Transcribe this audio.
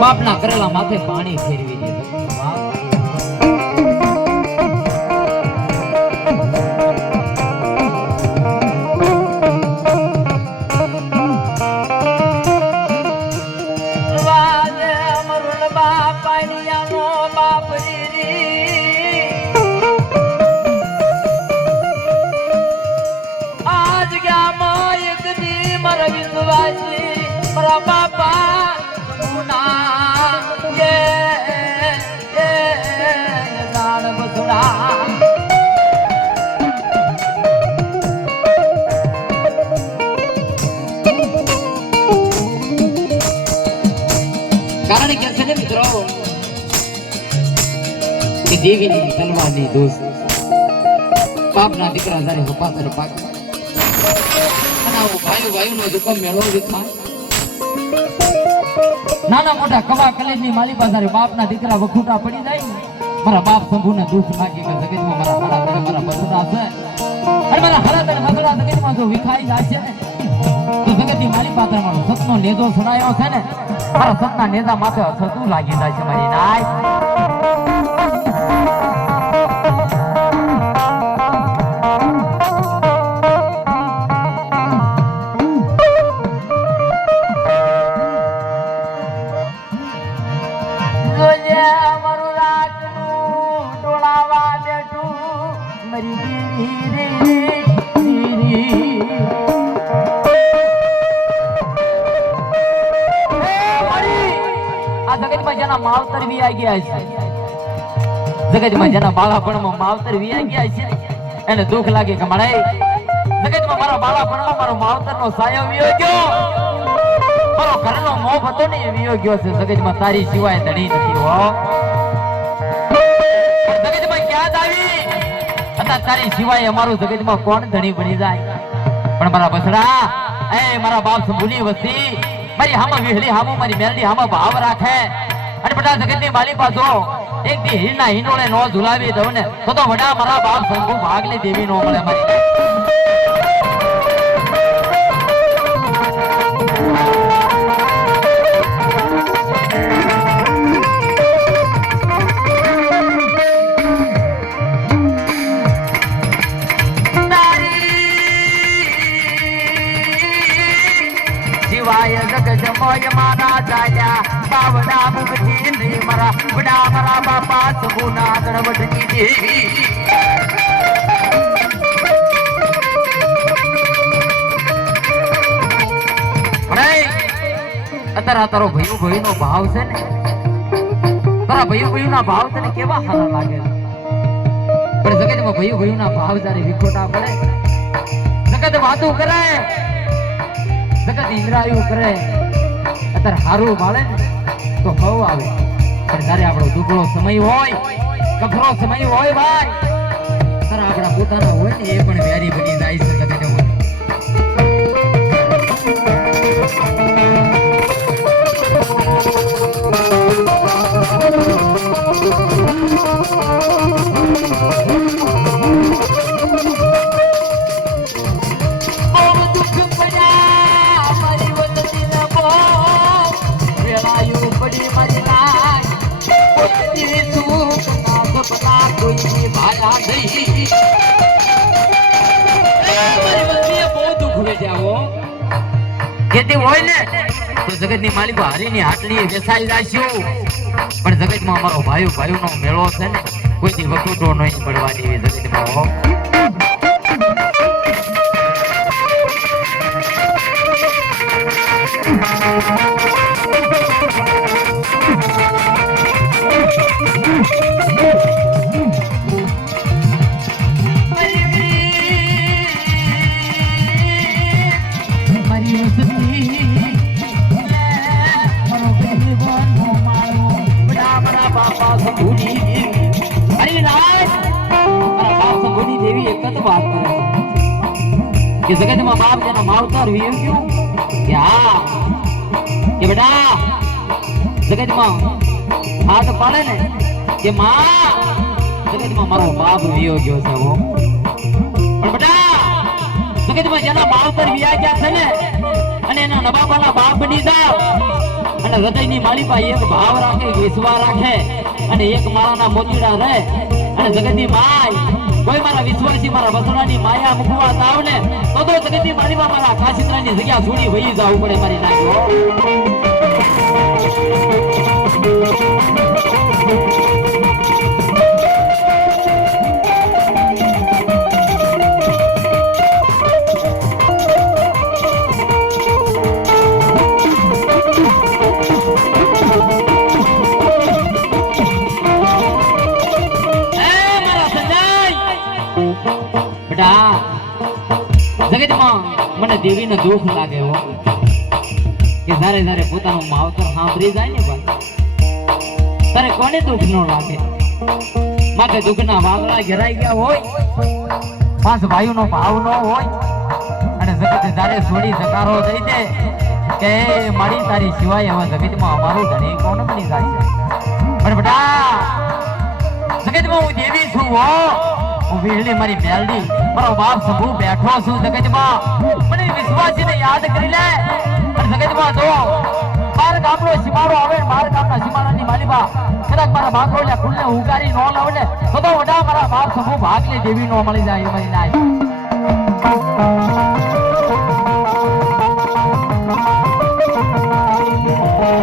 બાપના કરેલા માથે પાણી ફેરવી દીધું. કારણ કે છે ને મિત્રો કે દેવીની તલવારની દોસ્ત બાપના દીકરા જ્યારે હપાતર પાક અને આવો ભાઈનો દુકાન મેળવો વિખાય નાના મોટા કવા કલેજની માલી પાસે બાપના દીકરા વખૂટા પડી જાય મારા બાપ શંભુને દુઃખ લાગી કે જગતમાં મારા હારા મારા બસડા છે અને મારા હારા બસડા જગતમાં જો વિખાઈ જાય છે તો જગતની માલી પાસે મારો સતનો નેજો સુનાયો છે ને મારા સતના નેજા માથે અસરતું લાગી જાય છે મારી નાય માવતર વી આવી ગયા છે જગતમાં જેના બાળાપણમાં માવતર વી આવી ગયા છે એને દુઃખ લાગે કે મારે જગતમાં મારા બાળાપણમાં મારો માવતરનો સાયો વિયો ગયો મારો ઘરનો મોહ હતો ને એ વિયો ગયો છે જગતમાં તારી સિવાય ધણી નથી હો જગતમાં ક્યાં આવી હતા તારી સિવાય અમારું જગતમાં કોણ ધણી બની જાય પણ મારા બસડા એ મારા બાપ સંભૂલી વસ્તી મારી હામાં વિહળી હામું મારી મેરડી હામાં ભાવ રાખે અને બધા જગતની માલી પાછો એક દી હીરના હિંડોળે નો ઝુલાવી દઉં ને તો વડા મારા બાપ શંભુ ભાગલી દેવી નો મળે મારી શિવાય જગત મોય મારા ચાલ્યા બાવડા મુખથી નહીં મારા બડા મારા બાપા સગુના દરવટની દેવી અત્યારે તારો ભયું નો ભાવ છે ને તારા ભયું ના ભાવ તને કેવા સારા લાગે પણ જગતમાં ભયું ના ભાવ જયારે વિખોટા પડે જગત વાતું કરે જગત ઇન્દ્રાયું કરે અત્યારે હારું માળે તો હવ આવે પણ જયારે આપણો દુબળો સમય હોય કફરો સમય હોય ભાઈ ત્યારે આપણા પોતાના હોય ને એ પણ વેરી બની જાય છે જગત ખેતી હોય ને તો જગતની માલિકો હારીની હાટલી વેસાઈ જાશું પણ જગતમાં અમારો ભાઈનો મેળો છે ને કોઈ વખતો નહીં પડવા દેવી જગતમાં कि जगत में बाप जना मावतर हुई क्यों क्या कि बेटा जगत में हाथ पाड़े ने कि मां जगत में मारो बाप वियो गयो છે वो પણ બેટા જગત માં जना मावतर વિયા ગયા છે ને અને એના નવાબાના બાપ બની જાવ અને હૃદયની માલિકા એક ભાવ રાખે, વિશ્વાસ રાખે અને એક મારાના મોતીડા રહે અને જગતની માય કોઈ મારા વિશ્વાસી મારા વસણાની માયા મૂકવા જાવ ને તો જગતની માલિકા મારા કાશીત્રાની જગ્યા છોડી વહી જવું પડે મારી નાખ્યો. જગતમાં મને દેવીને દુઃખ લાગે હો કે જ્યારે જ્યારે પોતાનું માવતર સાંભળી જાય ને ભાઈ ત્યારે કોને દુઃખ ન લાગે. માથે દુઃખના વાદળા ઘેરાઈ ગયા હોય, પાંચ ભાઈઓનો ભાવ ન હોય અને જગત જ્યારે છોડી જકારો દઈ દે કે મારી તારી સિવાય હવે જગતમાં અમારું ધણી કોણ બની જાય છે. પણ બેટા જગતમાં હું દેવી છું હો, હું વીરલી મારી મેલડી મારો બાપ સભુ બેઠો છું જગતમાં. મને વિશ્વાસીને યાદ કરી લે અને જગતમાં જો મારા ગામનો સીમાડો આવે, મારા ગામના સીમાડાની માલિકા કદાચ મારા ભાખરોલિયા ખુલ્લે ઉગારી ન લાવે તો વડા મારા બાપ સભુ ભાગ લે દેવી નો મળી જાય એ મારી નાય.